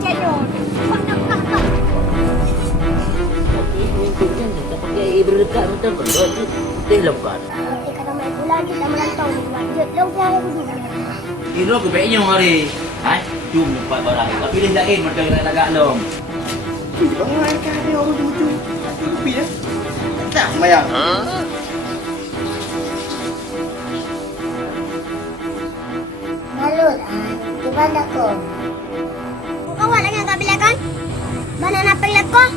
cek tu. Kau nak nak. Pakai berdekat macam apa? Teh lepas. Kita kata main bulan kita melantau di luar. Jom saya dulu. Ini aku baiknya hari. Hai, cuma empat barang. Tapi dia lain macam nak agak long. Bang, kan ada orang lucu. Kopi dah. Tak sembayang. Lalu, di mana kau? Kau awak lagi agak bila kan? Mana nak pergi kau?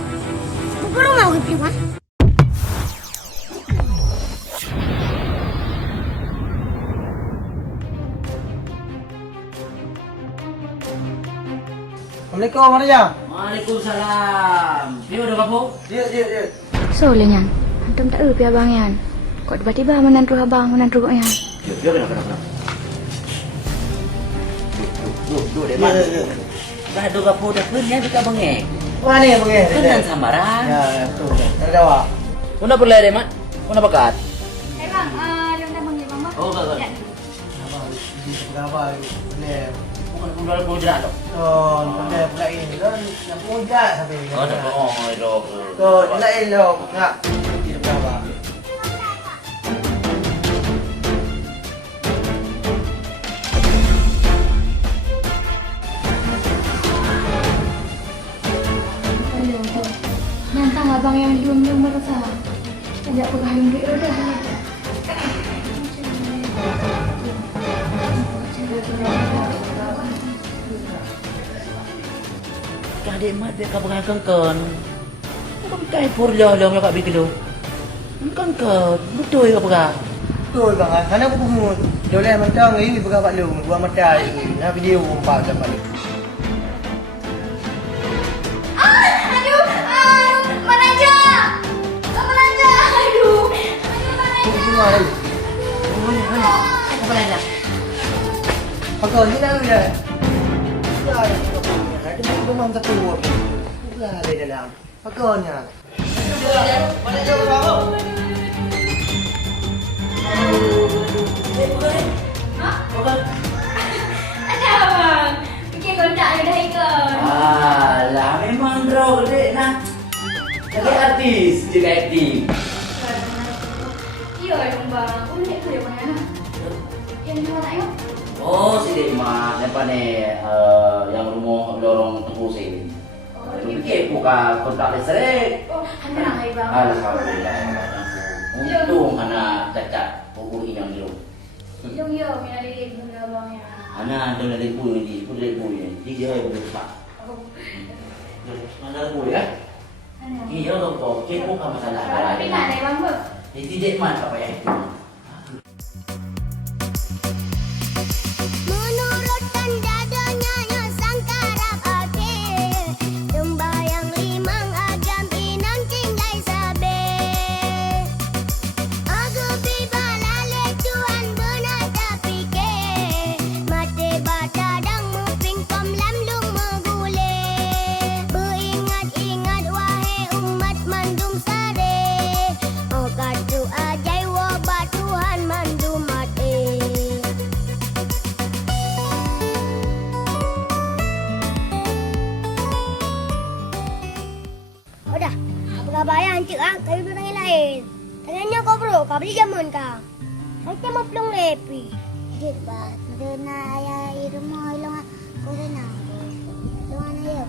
Kau rumah aku pergi kan? Assalamualaikum, Maria. Waalaikumsalam. Ni ada apa? Dia. So lenyan, antum tak rupi abang yan. Kok tiba-tiba menantu abang menantu kok yan. Dia kenapa? Duduk deh, Mak. Dah ada apa dah pun ya dekat bengek. Mana ni bang? Kenan sambaran. Ya, betul. Tak ada awak. Kau nak pergi deh, Mak? Kau nak pakat? Eh bang, yang dah panggil bang. Oh, bagus. Abang, di seberapa ni? Bukan bulan bujang dok. Oh, pandai pula ini. Kan nak pujat sampai. Oh, tak bohong, dok. Tu, dia lain lo. Nak. Di seberapa? Nyantang abang yang belum merasa. Ajak pegahing duit dah. Adik mat dia kau pegang kengkon. Kau bikai pur lah kau bikin lu. Bukan kau, betul kau pegang. Betul bang. Sana aku pungut. Dia boleh mentang ini pegang Pak Long. Buang mata ini. Nak video umpak dapat ni. Mana ni? Apa lagi? Pakai ni dah dia. Dah. Ada memang tak kuat. Dah ada dalam. Pakainya. Mana jauh berapa? Ada abang. Fikir kontak dia dah ikut. Alah, memang draw dek nah. Jadi artis juga aktif. Ya dong bang. Boleh tu yang mana? Yang di mana ayo? Oh, si Dek Mak, lepas ni yang rumah lorong Tengku sini. Itu fikir buka kontak listrik. Oh, hanya nak hai bang. Alhamdulillah. Untung anak cacat pukul ini yang dulu. Yung mina lilit mo na abang yan. Anak ada dari pun ini, pun dari pun ini. Dia yang berdekat. Mana pun ya? Iya loh, kok kepo kamu salah. Tapi nak naik bang bang. Jadi Dek Mak apa ya itu? Menurut dadanya yang sangkarap ake sembayang limang agam inang cintai sabe aku bibalale tuan benar tapi ke mate bata dang muping kom lam lung megule beringat-ingat wahai umat mandum sare oh katu ajai wabat Tuhan mandum mate. Udah, apa khabar ya Encik ah? Kau duduk dengan lain. Tengahnya kau bro, kau beli jamun kau. Saya mau pelung lepi. Encik bah, dena ayah di rumah ilong aku sana. Tuan ayah.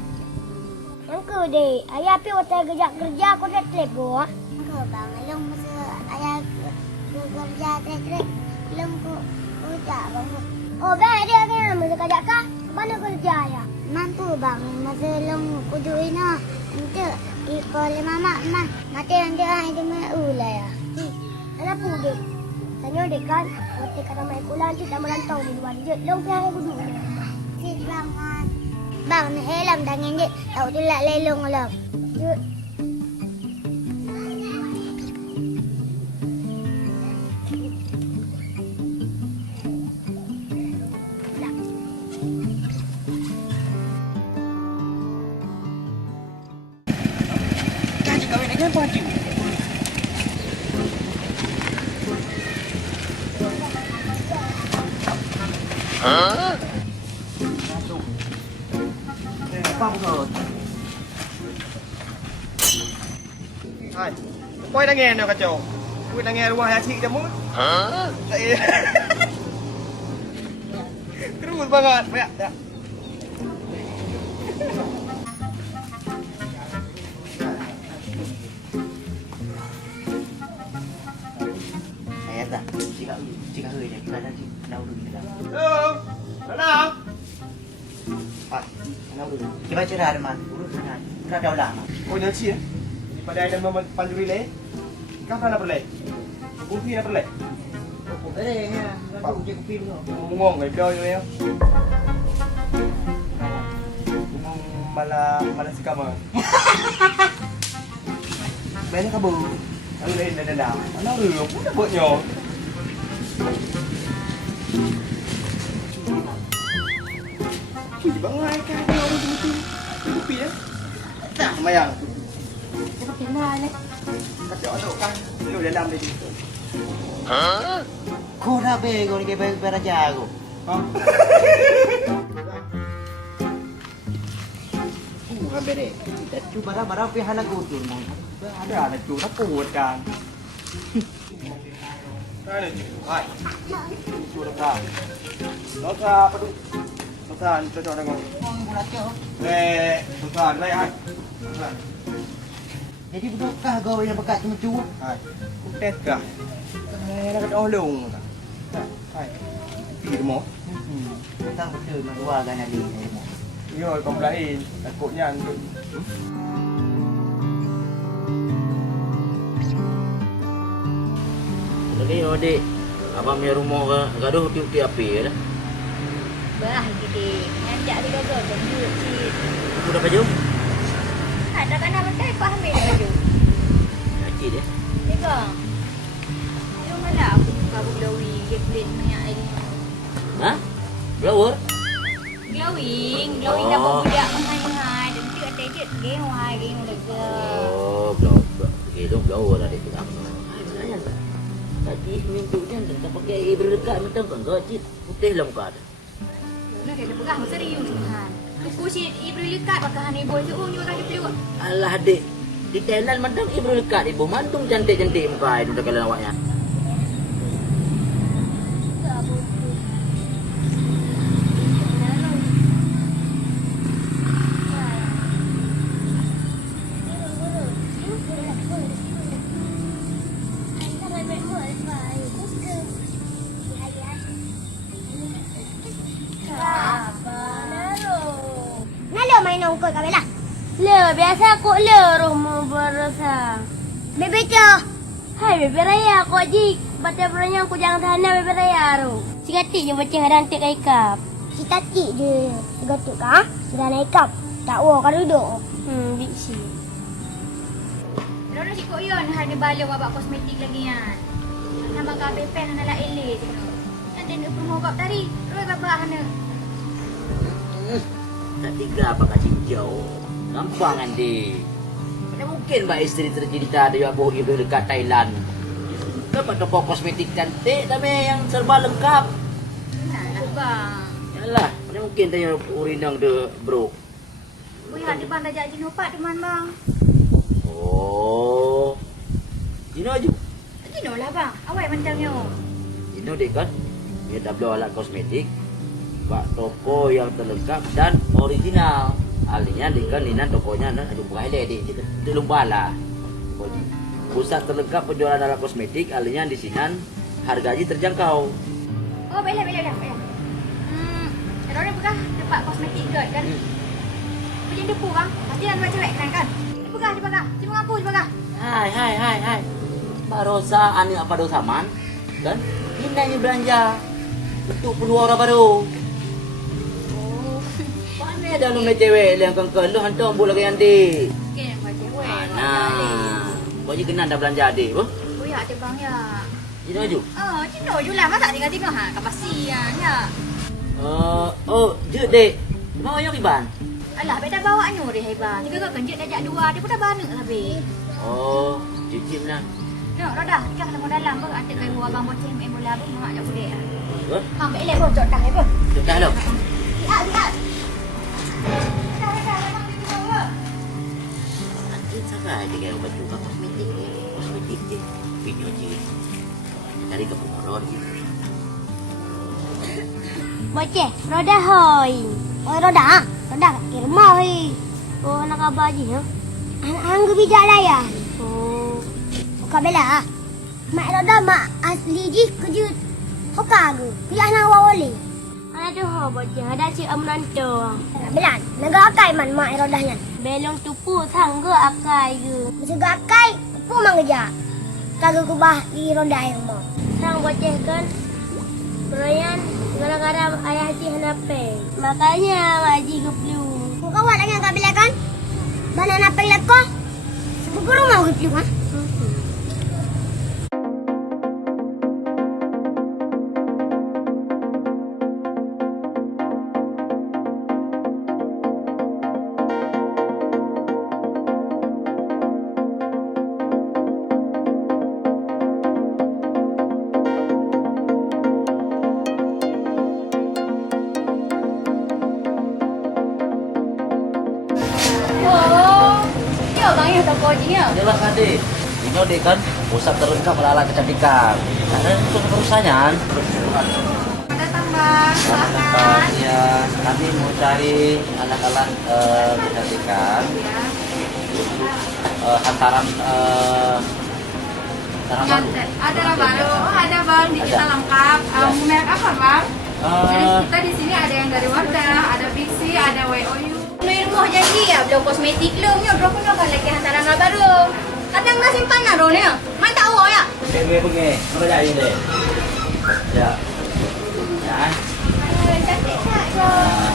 Angku deh, ayah api waktu kerja aku dah telefon. Angku bang, ilong masa ayah kerja trek ilong ku kerja bang. Oh bang, dia kan masa kerja kah? Mana kerja ayah? Mantu bang, masa ilong kudu ina. Encik. Ikut mama mah mati nanti orang itu mula ya. Anak pude. Tanya dek kan, mati kata mai kulan kita melantau di luar je. Long saya kudu. Si bang bang ni helam dangin je. Tahu tu lah lelong lah. Jangan baju. Apa bukan? Hai, kau dah nghe nào kacau? Kau dah nghe rumah Yati kamu? Hah? Terus banget, banyak. Ya. Ayat dah. Jika hari ni kita dah tahu dulu dah. Hello, mana? Pak, tahu dulu. Kita cerah ada mana? Urut mana? Kita tahu lah. Kau jangan sih. Pada ada panjuri le. Kau tak nak perle? Kopi nak perle? Kopi ya. Tahu je kopi dulu. Ngomong ngai kau je. Ngomong malah sikama. Banyak kabu. Lalu lain dah. Mana orang pun dah buatnya. Cuci bangai kan orang tu. Kopi ya. Tak mayang. Dia pakai mana? Kacau tu kan. Lu dalam dia tu. Kau dah bego ni kau beraja aku. Ha? Habis ni. Kita cuba barang pihak nak kutu. Ada anak tu nak kuat kan. Ada tu. Hai. Tu dah. Dosa apa tu? Dosa kita cakap dengan. Dosa baik hai. Jadi betulkah kau yang bekat cuma cuba? Hai. Tes kah? Nak kata olong. Hai. Pergi rumah. Tak betul mengeluarkan Ali. Yo, kau lain. Takutnya tu. Lagi adik, abang punya rumah gaduh tiup-tiup api dah. Bah, gede. Ngajak dia gagal baju cik. Aku dah baju? Ada kan apa tak kau ambil dia baju. Cik dia. Tengok. Dia malah aku buka blowy, dia kulit minyak air. Ha? Blower? Glowing dapat budak mahal-mahal. Dan dia kata dia geng lega. Oh, blower. Itu blower adik tu. Saya tak. Tadi minta dia tak pakai air berdekat macam kau cik. Putih lah muka ada. Nak kena pegang serius Tuhan. Aku si ibu lekat pakai hanibol tu orang orang dia peluk. Alah adik. Di Thailand mandang ibu dekat ibu mantung cantik-cantik muka itu dah kalau awaknya. Nalo main ongkot kau bela. Le, biasa aku le rumah berasa. Bebe cah. Hai, bebe raya aku ajik. Baca beranya aku jangan tahan bebe raya tu. Sikati je baca harantik kai kap. Si tati je. Segatuk kah? Sudah naik kap. Tak wah kau duduk. Biksi. Rono si Kok Yon ada balik babak kosmetik lagi kan. Nama kau bebe hana la ele tu. Nanti nak promo kau tadi. Roy babak hana. Tak tiga apa kasih jauh. Gampang Andi. Mana mungkin mbak isteri tercinta dia bawa ibu dekat Thailand. Dapat toko kosmetik cantik tapi yang serba lengkap. Nah, bang. Yalah, mana mungkin tanya urinang de bro. Boleh ada bang dah jadi nopat teman bang. Oh. Jino aju. Jino lah bang. Awak macamnya. Jino dek kan. Dia dah beli alat kosmetik. Pak toko yang terlengkap dan original. Alinya dengan linan tokonya nak aju buka hele di lomba lah. Pusat terlengkap penjualan alat kosmetik alinya di sinan harganya terjangkau. Oh, bela. Rono bekah tempat kosmetik good kan. Punya depu bang. Pasti ada cewek kan. Dia bekah. Cuma ngaku dia bekah. Hai. Barosa ani apa dosa man? Kan? Indahnya belanja. Untuk peluang baru. Mana ada nama cewek yang kengkel lu hantar ambil lagi nanti. Okey, nak cewek. Nah, kau je kenal dah belanja adik apa? Oh ya, ada bang ya. Jino aju. Oh, cino julah masa tinggal-tinggal ha. Kapasi ya. Je dek. Mau yang iban? Alah, beda bawa anu dia hebat. Tiga kau kenjut ajak dua, dia pun dah banyak habis. Oh, cicip lah. No, rodah, kita kena mau dalam ber antek kai buah bang bocah main bola habis mak jak budak. Apa? Hang belek pun jok dah apa? Dah lo. Lihat. Dah. tinggal obat juga kosmetik je. Pinyo je. Dari ke Pomodoro gitu. Bocah, roda hoi. Oh, roda. Roda kaki rumah, hei. Oh, nak abah je ya? Anggu bijak lah ya. Oh. Kau bela. Mak roda mak asli je kerja. Hoka aku. Kerja anak awak boleh. Aduh, bocah, ada cik menonton. Belan. Negara akai man mak rodanya. Belong tupu tangga akai ke. Mesti akai. Pun mang kerja. Kagak kubah di roda yang mau. Sang bocah kan. Berayan, gara-gara ayah cik hanape. Makanya mak Haji ke flu. Kau kawan dengan kau bela kan? Mana nak pergi lekor? Sepupu rumah aku pergi kan? Jelas tadi. Ini deh kan pusat terlengkap ala kecantikan. Karena untuk perusahaan. Selamat ya. Kami mau cari anak-anak kecantikan. Hantaran Ada baru, ada bang, di kita lengkap. Merek apa bang? Jadi kita di sini ada yang dari Wardah, ada Bixi, ada WOU. Nuir mo janji ya, belum kosmetik belum ya, belum pun kan lagi hantaran baru. Kadang nggak simpan naruh nih, main tahu ya? Gue pergi, mana jadi deh? Ya, ya.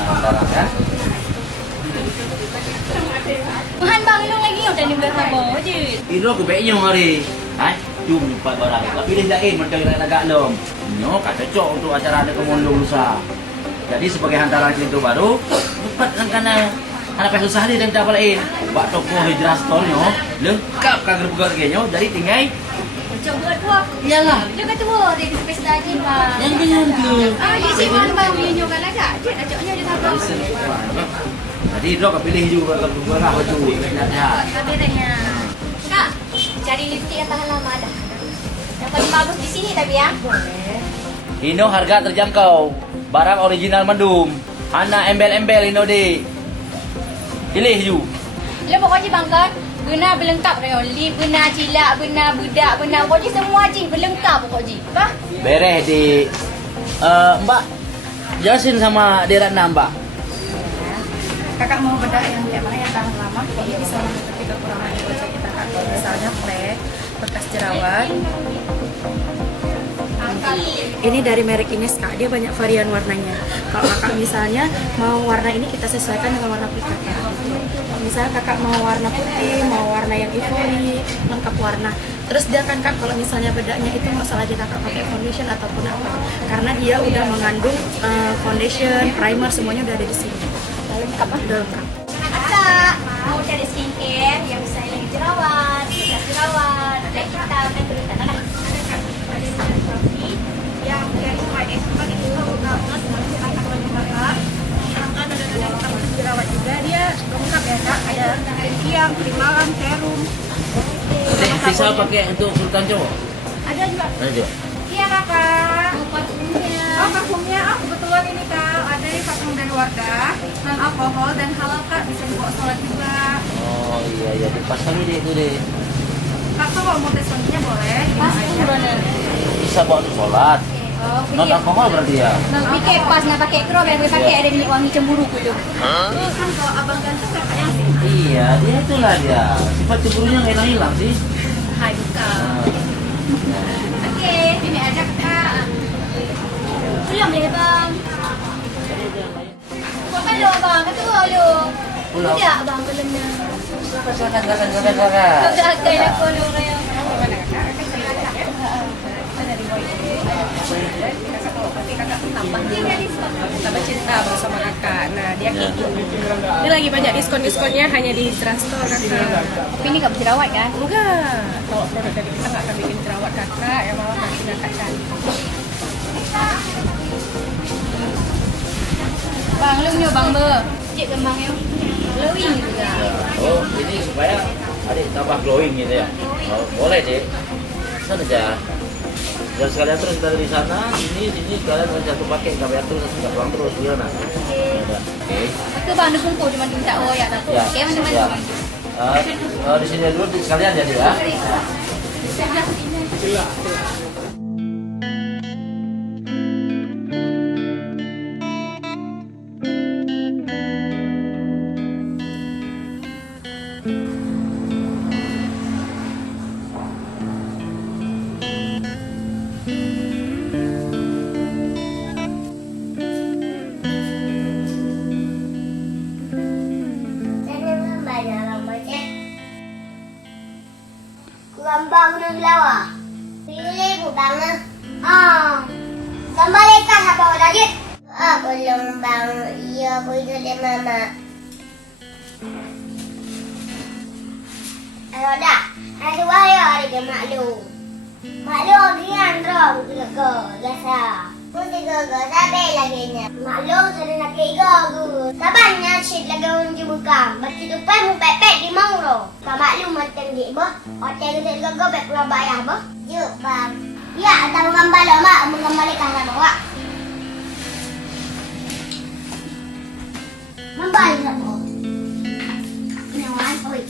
Hantaran kan? Mahan bang lu lagi udah nih berapa aja? Iro ke beknya hari. Hai, cuma empat barang. Tapi dia lain macam yang agak lom. Nyo kata cocok untuk acara ada kemondong lusa. Jadi sebagai hantaran itu baru, cepat karena anak susah dia dan tak lain. Buat toko hijrah store nyo, lengkap kagak buat genyo. Jadi tinggal. Coba tua. Iyalah. Lu kata tua di pesta lagi bang. Yang kenyang tu. Ah, di sini bang bang ini juga lagi. Cek cocoknya di tabung. Jadi Iro kepilih juga kalau buat apa tu? Ya. Kabarnya. Kak, cari lipstick yang tahan lama ada. Yang paling bagus di sini tapi ya. Ino harga terjangkau. Barang original Mendum. Anak embel-embel Ino di. Pilih you. Lu pokoknya bang kan, benar berlengkap dengan lip, benar cilak, benar budak, benar pokoknya semua cing berlengkap pokoknya. Bah? Beres di. Mbak, jelasin sama Diratna Mbak. Kakak mau bedak yang kayak mana yang tahan lama, pokoknya bisa menutupi kekurangan di wajah kita kak. Misalnya flek, bekas jerawat. Ini dari merek Ines kak, dia banyak varian warnanya. Kalau kakak misalnya mau warna ini kita sesuaikan dengan warna kulit kakak. Misalnya kakak mau warna putih, mau warna yang ivory, lengkap warna. Terus dia kan kak kalau misalnya bedaknya itu nggak usah lagi kakak pakai foundation ataupun apa, karena dia udah mengandung foundation, primer semuanya udah ada di sini. Lengkap lah, udah lengkap. Kak, mau cari skincare yang bisa hilangin jerawat, bekas jerawat, flek hitam, dan kulit tanah. Yang dari YS itu banget jerawat juga, dia lengkap ya kak, ada siang, malam, serum. Bisa pakai untuk sultan cowok? Ada juga. Ada juga. Iya kakak. Parfumnya. Oh parfumnya, kebetulan ini kak, ada yang parfum dari Wardah, non alkohol dan halal kak, bisa dibawa sholat juga. Oh iya, pas kali deh itu deh. Kak tuh kalau mau tes wanginya boleh. Parfum bener. Bisa bawa untuk sholat. Oh, Non alkohol berarti ya? Pakai pas nggak pakai kro, biar gue pakai ada minyak wangi cemburu gitu. Kan kalau abang ganteng kakak yang sih. Iya, dia itulah dia. Sifat cemburunya nggak hilang sih. Hai kak. Nah, Oke, ini aja kak. Belum deh bang. Bukan lo bang, ketua lo. Belum. Tidak bang, belum. silakan. Udah kayak aku lo ya. Tambah cinta bang sama kakak. Nah dia gitu. Ini lagi banyak diskon-diskonnya hanya di Hijrah Store kakak. Tapi ini nggak berjerawat kan? Enggak. Kalau produk dari kita nggak akan bikin jerawat kakak, yang malah bikin kakak cantik. Bang, lu nyoba bang be. Cik kembang yuk. Glowing juga. Oh, ini supaya Adik tambah glowing gitu ya. Oh, boleh deh. Sana aja. Dan sekalian terus kita dari sana, sini sekalian satu pakai kamera terus nggak pulang terus gimana? Oke. Itu bahan kumpul cuma minta ya tak. Ya. Oke, mana-mana. Di sini dulu sekalian jadi ya. Gambar ng lawa. Pili ko bang gambar ikan apa lagi? Aku lembang iya aku itu deh mama. Ayo dah. Ayo ayo hari ke maklum. Maklum gian rong tiga gasa. Putih gaga sabi lagi nya. Maklum sudah nak gaga. Sabannya shit lagi unjuk buka. Bagi tupai mu pepek di mauro. Maklum macam ni boh. Hotel kita gaga pek Surabaya boh. Yuk bang. Ya, atau mengembali mak mengembalikan nama wak. Membali nama. Inawan, oi.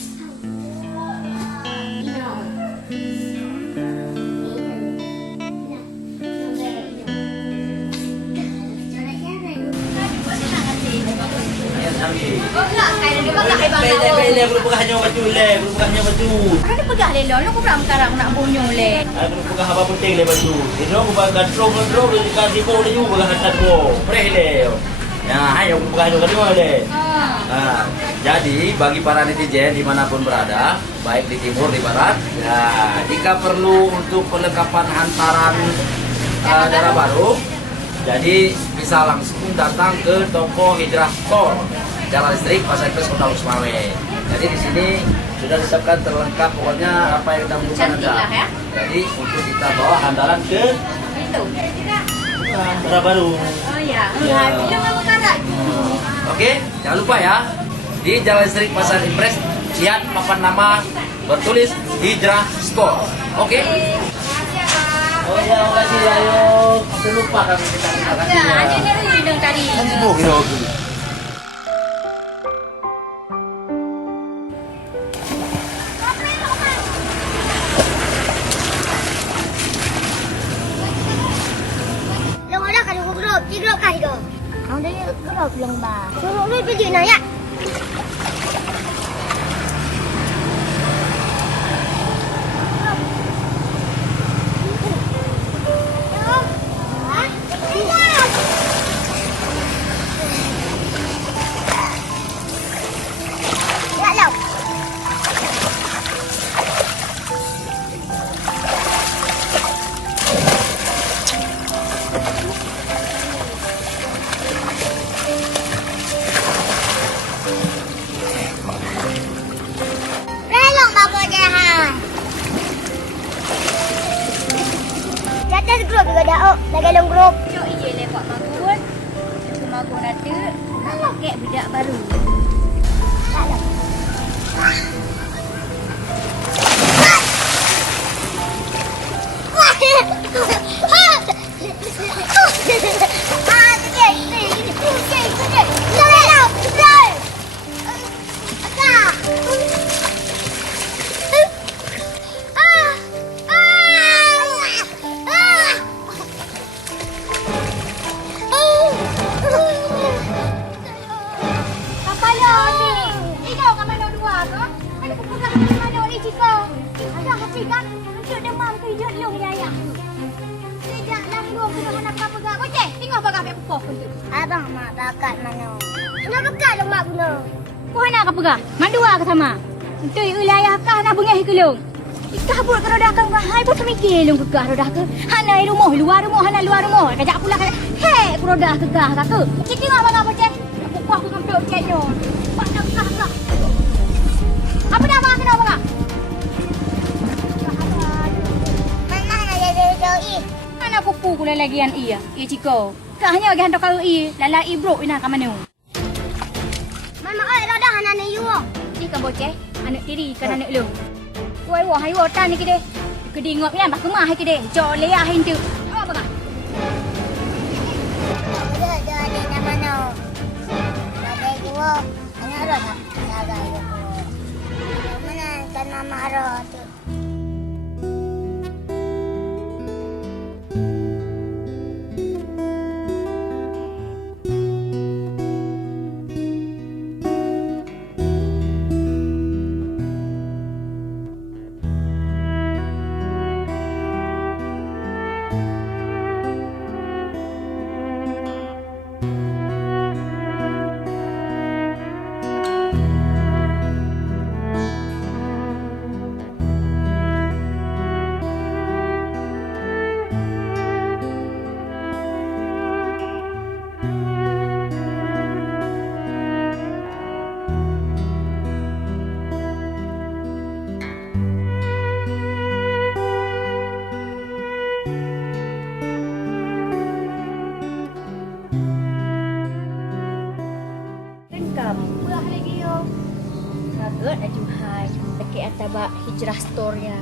Pele belum pegah nyawa baju le, belum pegah nyawa baju. Kan dia pegah lelon, lu pernah sekarang nak bunyung le. Belum pegah apa penting le baju. Ini aku baga drone di kasih ko le juga baga hantar ko. Preh le. Ya, ayo belum pegah nyawa baju le. Jadi bagi para netizen dimanapun berada, baik di timur di barat, ya jika perlu untuk perlengkapan hantaran darah baru, jadi bisa langsung datang ke toko Hijrah Store, Jalan Listrik, Pasar Impres, Kota Usmawe. Jadi di sini sudah disiapkan terlengkap pokoknya apa yang kita butuhkan ada. Lah, ya. Jadi untuk kita bawa hantaran ke Itu. darah baru. Oh ya. Ya. Dia memang karak. Oke, jangan lupa ya, di Jalan Listrik Pasar Impres lihat papan nama bertulis Hijrah Store. Oke? Oh ya, makasih ayo. Terlupa kami kita kasih. Ya, ada ni hidung tadi. Long ada kan grup, grup kan itu. Ada grup lomba. Suruh lu pergi nak ya. Grup juga dah, dalam grup. Cuk iya lepak magun. Aku magun nanti nak pakai budak baru. Tak ada. Abang mak bakat mana? Nak bakat dong mak guna. Kau nak apa pegah? Mandua ke sama? Untuk wilayah kah nak bengah hikulung. Ikabut ke roda kau hai pun mikir lung kegah roda ke. Hana rumah luar rumah. Kajak pula kajak. Hei ku roda kegah kata. Cik tengok abang apa cik? Aku kuah aku ngambil ciknya. Pak nak kegah. Apa nama kena apa? Mana nak jadi doi? Mana kupu ku lagian iya. Iya ciko. Kah hanya bagi hantar kau iya. Lala ibrok ina ka manu. Mama oi roda hana anak you. Ni kan bocah, anak tiri kan anak lu. Woi wah hai wotan ni kede. Kedi ngop ni bak kemah hai kede. Jole ah hintu. Apa kah? Ada nama no. Ada you. Anak ro tak? Jaga you. Mana kan mama ro tu. Buah lagi yo. Kaget aju hai. Pakai ataba hijrah store ya.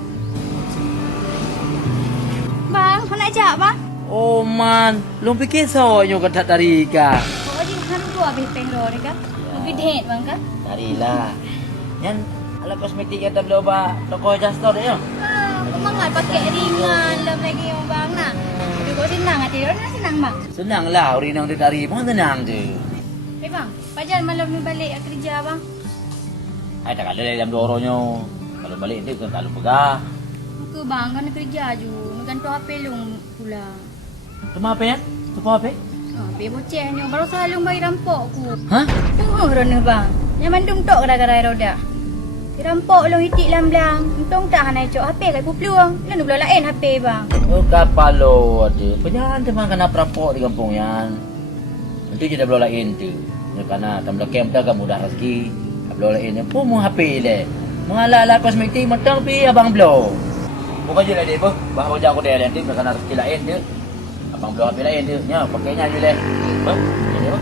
Bang, mana ajak bang? Oh man, lu pikir soalnya kata dari ka? Oh, di kan gua habis pengro ni kan. Lebih date bang kan? Darilah. Yan, ala kosmetik yang tablo ba toko Jastor ya? Mangat pakai ringan lem lagi yo bang nah. Aduh, kau senang hati orang senang bang. Senang lah, orang yang dari pun senang je. Bang, pajal malam ni balik kerja bang. Ay, tak ada dalam dorongnya. Kalau balik dia kan tak pegah. Muka bang kan kerja ju. Gantung HP long pula. Tuma apa ya? Tuma apa? HP bocah ni baru selalu bagi rampok ku. Hah? Tengok rona bang. Yang mandum tok gara-gara roda. Dirampok long itik lam-lam. Untung tak hanai cok HP kat peluang. Lalu pula lain HP bang. Oh, kapalo ada. Penyan teman kena perampok di kampung yan. Nanti kita belum lain tu. Ya karena tambah camp dah mudah rezeki. Belum lain pun mau HP le. Mengalah-alah kosmetik matang pi abang belum. Bukan je lah dia apa. Bahawa jauh aku dia nanti kena rezeki lain dia. Abang belum HP lain dia. Ya, pakainya je le. Apa? Jadi apa?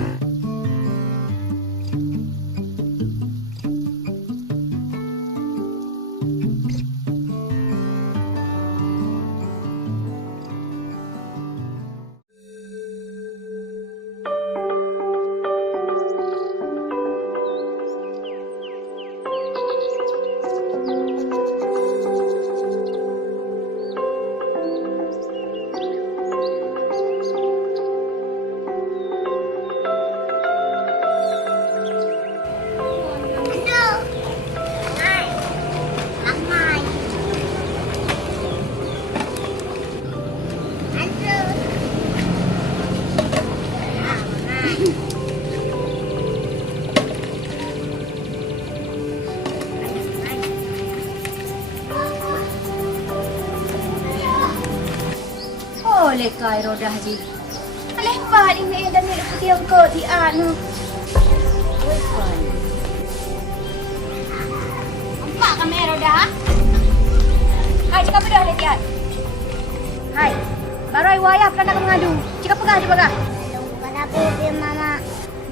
Boleh kai roda haji. Lepas ini dan ni putih ko di anu. Oi pan. Nampak kamera roda ha? Hai, cakap pedah le tiat. Hai. Baru ai wayah nak mengadu. Cakap pegah je pegah. Bukan apa dia mama.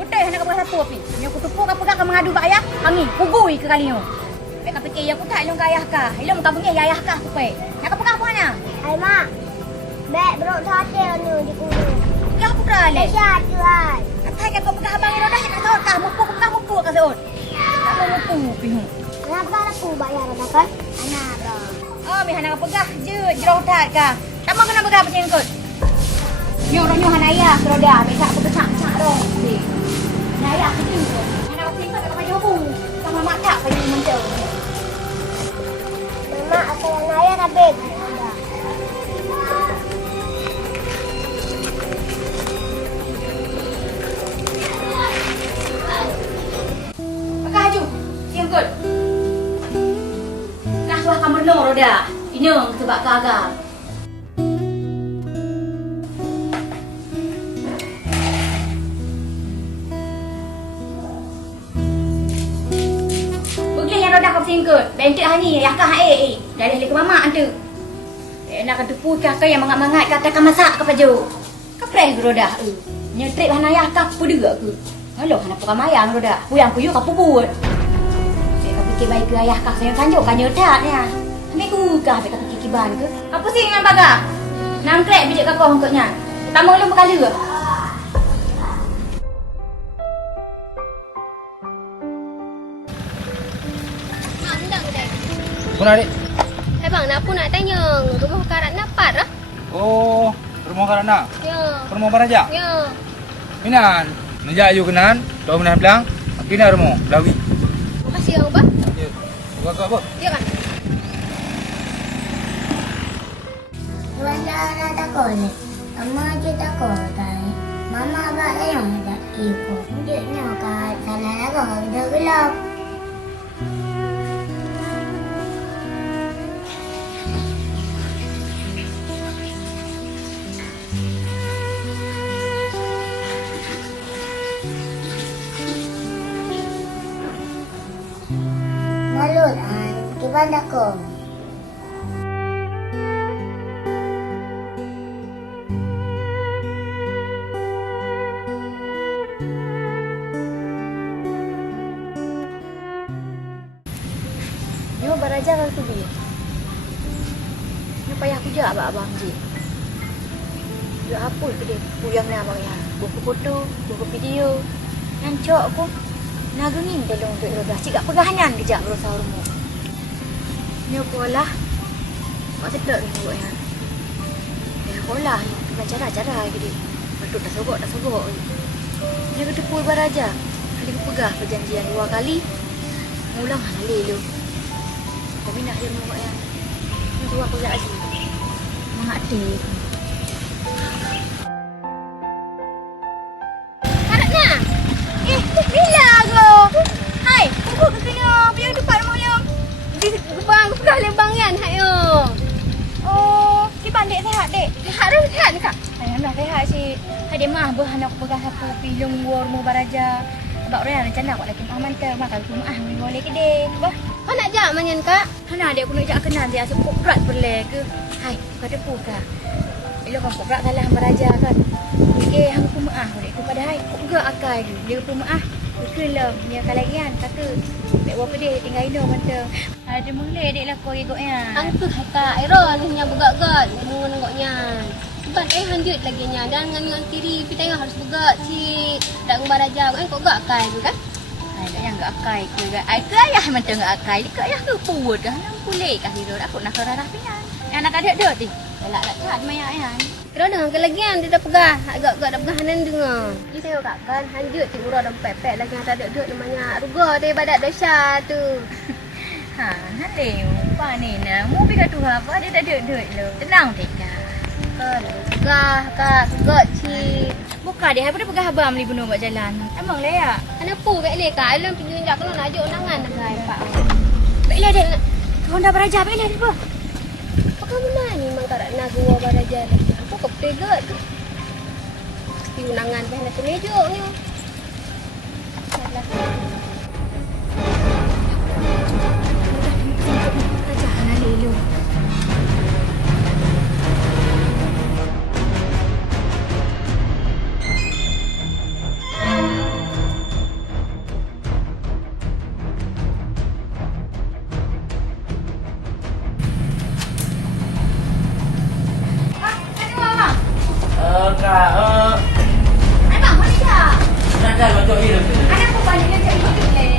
Betul nak pegah siapa pi? Nyo ku tupuk ka pegah ka mengadu ba ayah? Hangi, pugui ke kali nyo. Mek ka fikir aku tak long ayah ka. Ilmu ka bunyi ayah ka tu pe. Nak pegah apa na? Hai mak. Bek berok sate ni di kudu. Pegah apa berale? Sihat tu ai. Atai ka pegah abang roda nak tahu ka mupu ka seot. Tak mau mupu pi. Kenapa aku bayar dah kan? Anak bro. Oh, mi hana pegah je jerau tat ka. Tak mau kena pegah macam kot. Nyo nyo hana ya roda, mi tak pecah-pecah ro. Ni ayah tu. Hana pecah ka pakai bu. Sama mak tak pakai mencau. Mama aku yang ayah dah beg. Pegah ju. Siang kot. Nah, wah kamu no roda. Inang sebab gagal. Pergi yang roda kau singkut. Bentuk hani ya kah dah leh ke mama tu. Nak kata pucah ke yang mangat-mangat katakan masak ke paju. Kapres roda Nyetrip hana ya kah pu deuk ke. Halo hana pukam ayam roda. Puyang puyu ka pubut. fikir baik ke ayah kak sayang sanjuk kan nyodak ni ah. Ambil ku gah ambil kaki kiban ke. Apa sih dengan baga? Nangkrek bijak kau hongkoknya. Pertama lu berkali ke? Mak hendak dek. Mana adik? Bang, nak nak tanya. Rumah karat napat lah. Oh, rumah karana. Ya. Rumah baraja. Ya. Minan. Nejak ayu kenan, tahu menan belang. Kina rumah Lawi. Makasih ya, Ubah. Ya. Buat apa? Ya kan? Wala na takon. Ama je takon tay. Mama ba yang ada ibu. Dia nak kat sana lagu dah gelap. Malut an kibanda ko. Ni mau baraja kan tu bi. Ni payah aku jak abang ji. Dia apa ke dia puyang nak abang ya. Buku foto, buku video. Ngancok aku. Nagungin dalam untuk roda. Cik gak pegahanyan kejap berusaha rumah. Ni pola. Mak sedap ni buat ya. Ya pola ni dengan cara-cara gini. Patut dah sogok. Dia kata pul baraja. Kali aku pegah perjanjian 2 kali. Ngulang halal lu. Kami nak dia buat ya. Ni tu aku jak lagi. Mak adik. Karat nak. Bila aku? Hai, aku kena biar depan malam. Bang, aku dah lebang kan, hayo. Oh, si pandai sehat dek. Sehat dah sehat kak. Alhamdulillah sehat si. Hadir mah bah nak pegang sapu pilung war mu baraja. Abak orang rencana awak lagi mah mantap makan rumah ni boleh ke dek. Bah. Kau nak jak manyan kak? Hana adik aku nak jak kenal dia asal berat perle ke. Hai, kata puka. Elok kan berat salah baraja kan. Okey, hang ku maaf dek ku pada hai. Ku gak akai dia. Dia ku maaf. Kelam dia kalagian kata. Mek berapa dia tinggal Indo mantap. Ada mulai dek lah kau igoknya. Angkuh kak, Iron ni yang begat-gat. Mau nenggoknya. Sebab hanjut lagi nya dan dengan tiri pi tengah harus begat cik. Tak ngembaraja kau gak akai tu kan? Ai dak yang gak akai ke gak. Ai ke ayah macam gak akai. Ke ayah ke puut dah nang pulih kah hiro aku nak kerarah pian. Anak ada dak ti. Elak nak chat maya ayah. Iron dah kelagian dia dah pegah. Agak-agak dah pegahanan dengar. Ni saya kak kan hanjut cik urang dah pepek lagi tak ada duit namanya. Ruga dia badat dosa tu. Ha, haleu. Pa ni na. Mu pi kat Tuhan apa dia tak ada duit lo. Tenang dek kak. Pegah kak, begat cik. Buka dia apa dia pegah abang beli bunuh buat jalan. Emang le ya. Kenapa baik le kak? Alam pergi tunjuk kalau nak ajak undangan nak hai pak. Baiklah dek. Kau dah beraja baiklah dek. Apa mana ni memang tak nak gua baraja lagi. Apa kau pegat tu? Di undangan dah nak tunjuk ni. Beraja halelu. Kak, Abang mana dah? nak macam ni. Anak aku balik kerja itu le.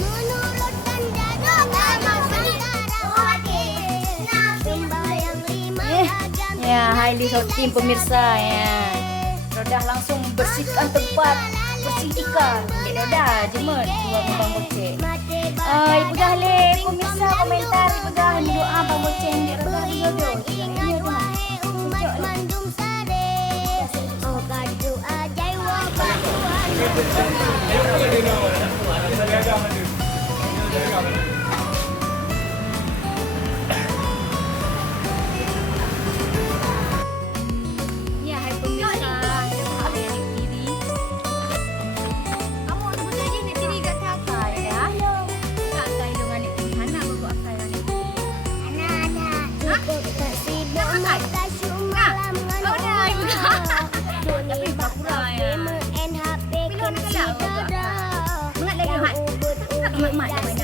Menurutkan jaga sembahyang 5 jam. Ya, highly tim pemirsa ya. Rodah langsung bersihkan tempat, bersih ikan. Dek Rodah jemut buat Bang Boceng. Ibu dah le pemirsa komentar ibu dah doa Bang Boceng dek Rodah video. Ini dah. Umat mandum sare. Oh kadu ajai wa paduan. Ya, hai pemirsa. Apa yang TV? Kamu ada betul je nak TV kat kakak ya? Tak akai dengan adik TV. Hana bawa akai adik TV. Anak-anak cukup kasih mata syumalam Oh dah, ibu dah. Dunia Mak mak dah main